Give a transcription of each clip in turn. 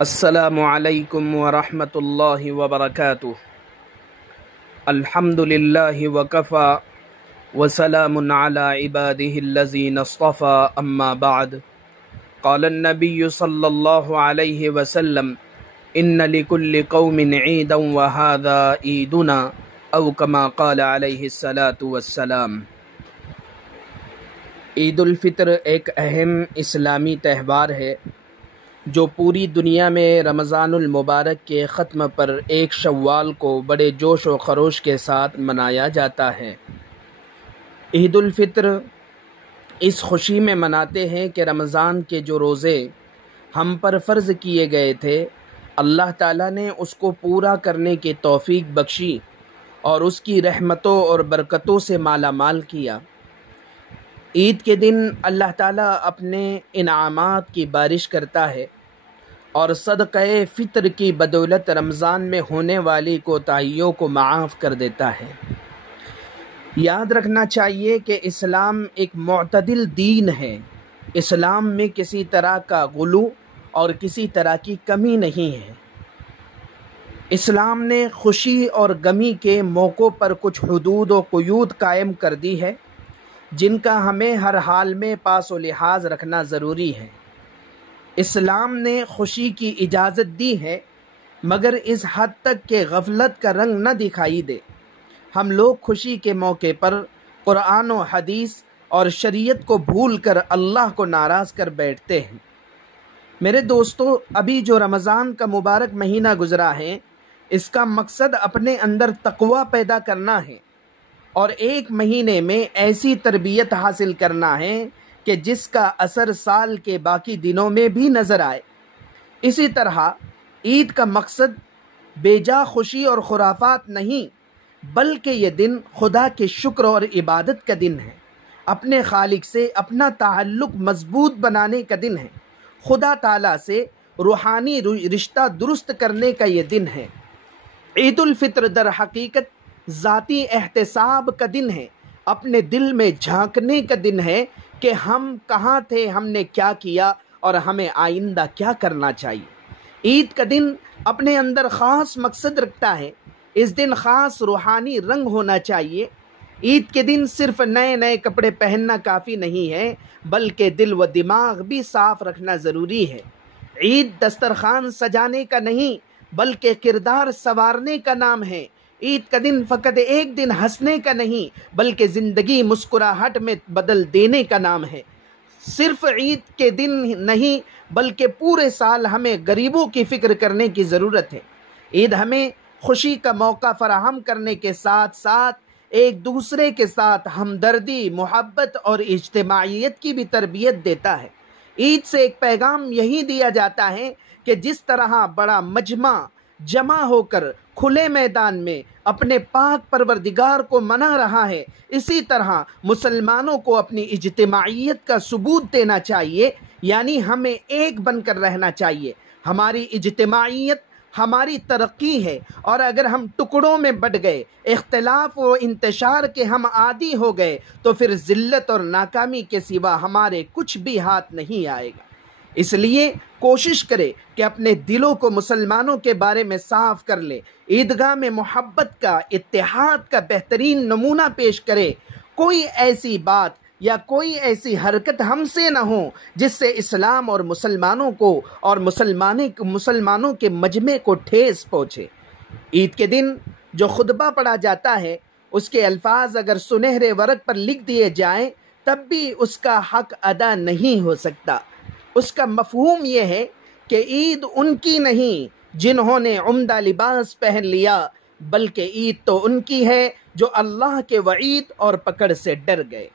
السلام علیکم ورحمۃ اللہ وبرکاتہ۔ الحمد للہ وکفی وسلام علی عبادہ الذین اصطفی اما بعد۔ قال النبی صلی اللہ علیہ وسلم ان لکل قوم عیدا وہذا عیدنا او کما قال علیہ الصلاۃ والسلام۔ عید الفطر ایک اہم اسلامی تہوار ہے جو پوری دنیا میں رمضان المبارک کے ختم پر 1 شوال کو بڑے جوش و خروش کے ساتھ منایا جاتا ہے۔ عید الفطر اس خوشی میں مناتے ہیں کہ رمضان کے جو روزے ہم پر فرض کیے گئے تھے، اللہ تعالیٰ نے اس کو پورا کرنے کی توفیق بخشی اور اس کی رحمتوں اور برکتوں سے مالا مال کیا۔ عید کے دن اللہ تعالیٰ اپنے انعامات کی بارش کرتا ہے اور صدقہ فطر کی بدولت رمضان میں ہونے والی کوتاہیوں کو معاف کر دیتا ہے۔ یاد رکھنا چاہیے کہ اسلام ایک معتدل دین ہے۔ اسلام میں کسی طرح کا غلو اور کسی طرح کی کمی نہیں ہے۔ اسلام نے خوشی اور غمی کے موقعوں پر کچھ حدود و قیود قائم کر دی ہے جن کا ہمیں ہر حال میں پاس و لحاظ رکھنا ضروری ہے۔ اسلام نے خوشی کی اجازت دی ہے مگر اس حد تک کہ غفلت کا رنگ نہ دکھائی دے۔ ہم لوگ خوشی کے موقع پر قرآن و حدیث اور شریعت کو بھول کر اللہ کو ناراض کر بیٹھتے ہیں۔ میرے دوستو، ابھی جو رمضان کا مبارک مہینہ گزرا ہے، اس کا مقصد اپنے اندر تقوی پیدا کرنا ہے اور 1 مہینے میں ایسی تربیت حاصل کرنا ہے کہ جس کا اثر سال کے باقی دنوں میں بھی نظر آئے۔ اسی طرح عید کا مقصد بے جا خوشی اور خرافات نہیں بلکہ یہ دن خدا کے شکر اور عبادت کا دن ہے، اپنے خالق سے اپنا تعلق مضبوط بنانے کا دن ہے، خدا تعالیٰ سے روحانی رشتہ درست کرنے کا یہ دن ہے۔ عید الفطر در حقیقت ذاتی احتساب کا دن ہے، اپنے دل میں جھانکنے کا دن ہے کہ ہم کہاں تھے، ہم نے کیا کیا اور ہمیں آئندہ کیا کرنا چاہیے۔ عید کا دن اپنے اندر خاص مقصد رکھتا ہے۔ اس دن خاص روحانی رنگ ہونا چاہیے۔ عید کے دن صرف نئے کپڑے پہننا کافی نہیں ہے بلکہ دل و دماغ بھی صاف رکھنا ضروری ہے۔ عید دسترخوان سجانے کا نہیں بلکہ کردار سنوارنے کا نام ہے۔ عید کا دن فقط ایک دن ہنسنے کا نہیں بلکہ زندگی مسکراہٹ میں بدل دینے کا نام ہے۔ صرف عید کے دن نہیں بلکہ پورے سال ہمیں غریبوں کی فکر کرنے کی ضرورت ہے۔ عید ہمیں خوشی کا موقع فراہم کرنے کے ساتھ ساتھ ایک دوسرے کے ساتھ ہمدردی، محبت اور اجتماعیت کی بھی تربیت دیتا ہے۔ عید سے ایک پیغام یہی دیا جاتا ہے کہ جس طرح بڑا مجمع جمع ہو کر کھلے میدان میں اپنے پاک پروردگار کو منا رہا ہے، اسی طرح مسلمانوں کو اپنی اجتماعیت کا ثبوت دینا چاہیے، یعنی ہمیں ایک بن کر رہنا چاہیے۔ ہماری اجتماعیت ہماری ترقی ہے اور اگر ہم ٹکڑوں میں بٹ گئے، اختلاف و انتشار کے ہم عادی ہو گئے تو پھر ذلت اور ناکامی کے سوا ہمارے کچھ بھی ہاتھ نہیں آئے گا۔ اس لیے کوشش کرے کہ اپنے دلوں کو مسلمانوں کے بارے میں صاف کر لے، عیدگاہ میں محبت کا، اتحاد کا بہترین نمونہ پیش کرے۔ کوئی ایسی بات یا کوئی ایسی حرکت ہم سے نہ ہو جس سے اسلام اور مسلمانوں کو اور مسلمانوں کے مجمع کو ٹھیس پہنچے۔ عید کے دن جو خطبہ پڑھا جاتا ہے، اس کے الفاظ اگر سنہرے ورق پر لکھ دیے جائیں تب بھی اس کا حق ادا نہیں ہو سکتا۔ اس کا مفہوم یہ ہے کہ عید ان کی نہیں جنہوں نے عمدہ لباس پہن لیا بلکہ عید تو ان کی ہے جو اللہ کے وعید اور پکڑ سے ڈر گئے۔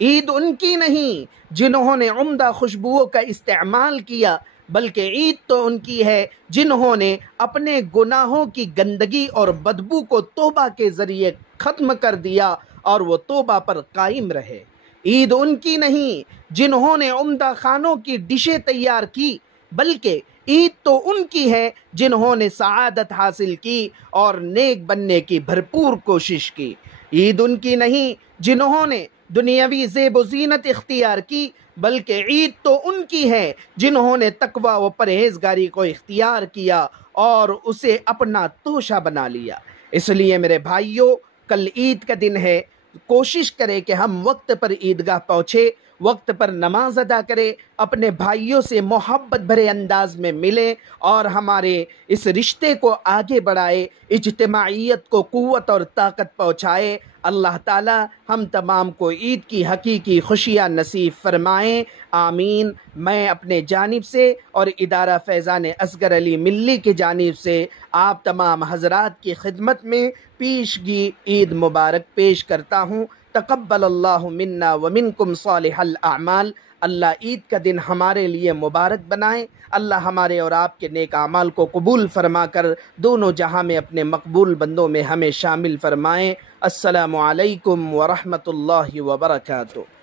عید ان کی نہیں جنہوں نے عمدہ خوشبوؤں کا استعمال کیا بلکہ عید تو ان کی ہے جنہوں نے اپنے گناہوں کی گندگی اور بدبو کو توبہ کے ذریعے ختم کر دیا اور وہ توبہ پر قائم رہے۔ عید ان کی نہیں جنہوں نے عمدہ خانوں کی ڈشیں تیار کی بلکہ عید تو ان کی ہے جنہوں نے سعادت حاصل کی اور نیک بننے کی بھرپور کوشش کی۔ عید ان کی نہیں جنہوں نے دنیاوی زیب و زینت اختیار کی، بلکہ عید تو ان کی ہے جنہوں نے تقوی و پرہیزگاری کو اختیار کیا اور اسے اپنا توشہ بنا لیا۔ اس لیے میرے بھائیوں، کل عید کا دن ہے، کوشش کرے کہ ہم وقت پر عیدگاہ پہنچے، وقت پر نماز ادا کرے، اپنے بھائیوں سے محبت بھرے انداز میں ملے اور ہمارے اس رشتے کو آگے بڑھائے، اجتماعیت کو قوت اور طاقت پہنچائے۔ اللہ تعالی ہم تمام کو عید کی حقیقی خوشیاں نصیب فرمائیں، آمین۔ میں اپنے جانب سے اور ادارہ فیضان اصغر علی ملی کی جانب سے آپ تمام حضرات کی خدمت میں پیشگی عید مبارک پیش کرتا ہوں۔ تقبل اللہ منا ومنکم صالح الاعمال۔ اللہ عید کا دن ہمارے لیے مبارک بنائے، اللہ ہمارے اور آپ کے نیک اعمال کو قبول فرما کر دونوں جہاں میں اپنے مقبول بندوں میں ہمیں شامل فرمائیں۔ السلام علیکم ورحمۃ اللہ وبرکاتہ۔